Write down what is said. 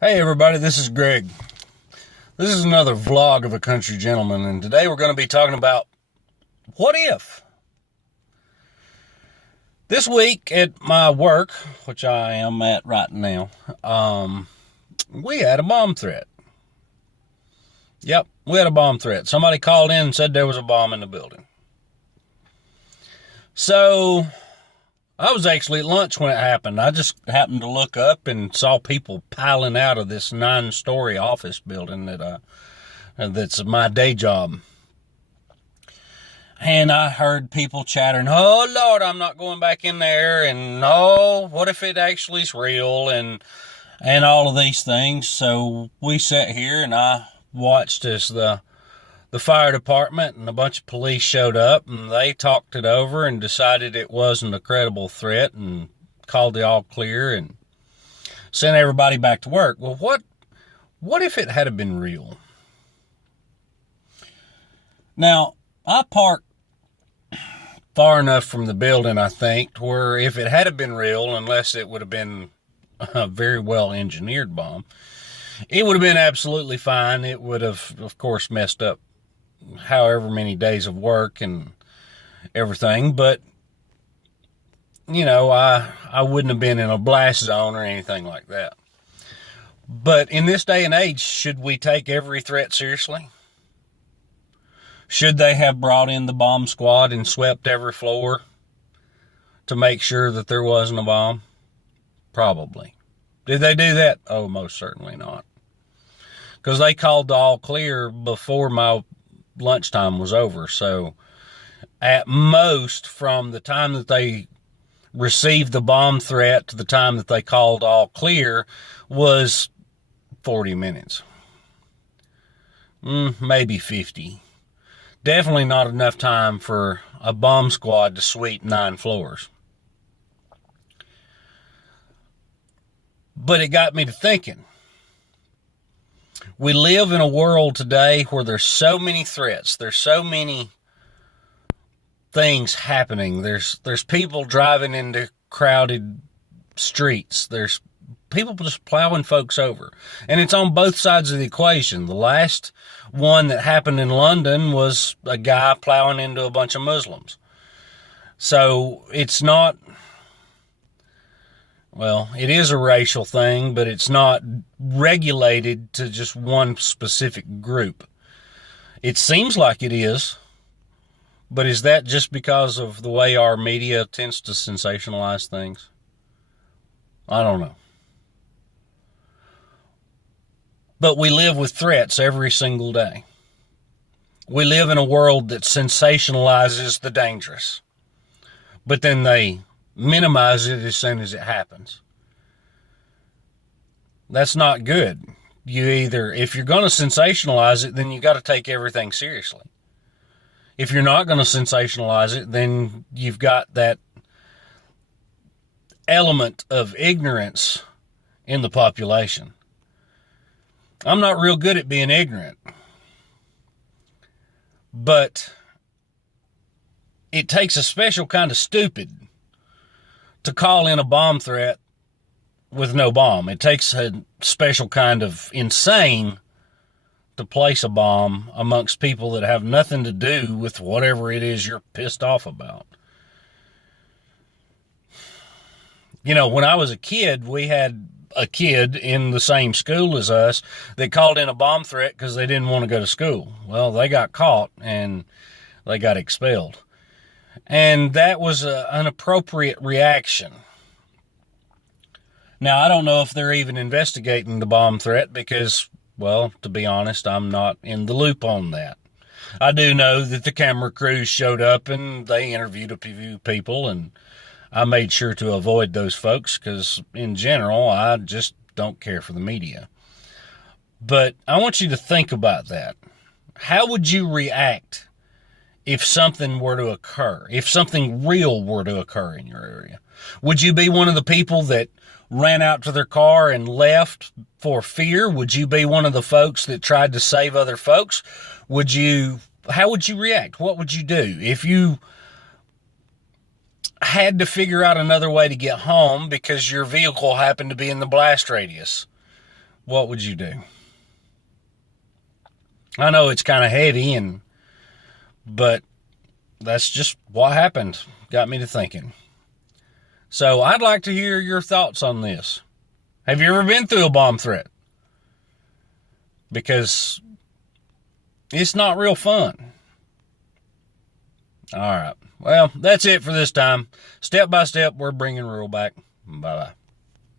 Hey everybody, this is Greg. This is another vlog of a country gentleman, and today we're going to be talking about what if. This week at my work, which I am at right now, we had a bomb threat. Yep, we had a bomb threat. Somebody called in and said there was a bomb in the building. So I was actually at lunch when it happened. I just happened to look up and saw people piling out of this 9-story office building that's my day job. And I heard people chattering, "Oh Lord, I'm not going back in there," and "Oh, what if it actually is real," and all of these things. So we sat here and I watched as the fire department and a bunch of police showed up, and they talked it over and decided it wasn't a credible threat and called the all clear and sent everybody back to work. Well, what if it had been real? Now, I parked far enough from the building, I think, to where if it had been real, unless it would have been a very well engineered bomb, it would have been absolutely fine. It would have, of course, messed up however many days of work and everything, but I wouldn't have been in a blast zone or anything like that. But in this day and age, should we take every threat seriously? Should they have brought in the bomb squad and swept every floor to make sure that there wasn't a bomb? Probably. Did they do that? Oh, most certainly not. Because they called the all clear before my lunchtime was over. So at most, from the time that they received the bomb threat to the time that they called all clear was 40 minutes. Maybe 50. Definitely not enough time for a bomb squad to sweep 9 floors. But it got me to thinking. We live in a world today where there's so many threats. There's so many things happening. There's people driving into crowded streets. There's people just plowing folks over. And it's on both sides of the equation. The last one that happened in London was a guy plowing into a bunch of Muslims. So it's not, well, it is a racial thing, but it's not regulated to just one specific group. It seems like it is, but is that just because of the way our media tends to sensationalize things? I don't know. But we live with threats every single day. We live in a world that sensationalizes the dangerous, but then they minimize it as soon as it happens. That's not good. If you're going to sensationalize it, then you got to take everything seriously. If you're not going to sensationalize it, then you've got that element of ignorance in the population. I'm not real good at being ignorant, but it takes a special kind of stupid to call in a bomb threat with no bomb. It takes a special kind of insane to place a bomb amongst people that have nothing to do with whatever it is you're pissed off about. When I was a kid, we had a kid in the same school as us that called in a bomb threat because they didn't want to go to school. Well, they got caught and they got expelled. And that was an appropriate reaction. Now, I don't know if they're even investigating the bomb threat because, well, to be honest, I'm not in the loop on that. I do know that the camera crews showed up and they interviewed a few people, and I made sure to avoid those folks because, in general, I just don't care for the media. But I want you to think about that. How would you react if something were to occur, if something real were to occur in your area? Would you be one of the people that ran out to their car and left for fear? Would you be one of the folks that tried to save other folks? How would you react? What would you do if you had to figure out another way to get home because your vehicle happened to be in the blast radius? what would you do? I know it's kind of heavy, but that's just what happened. Got me to thinking. So I'd like to hear your thoughts on this. Have you ever been through a bomb threat? Because it's not real fun. All right. Well, that's it for this time. Step by step, we're bringing rural back. Bye-bye.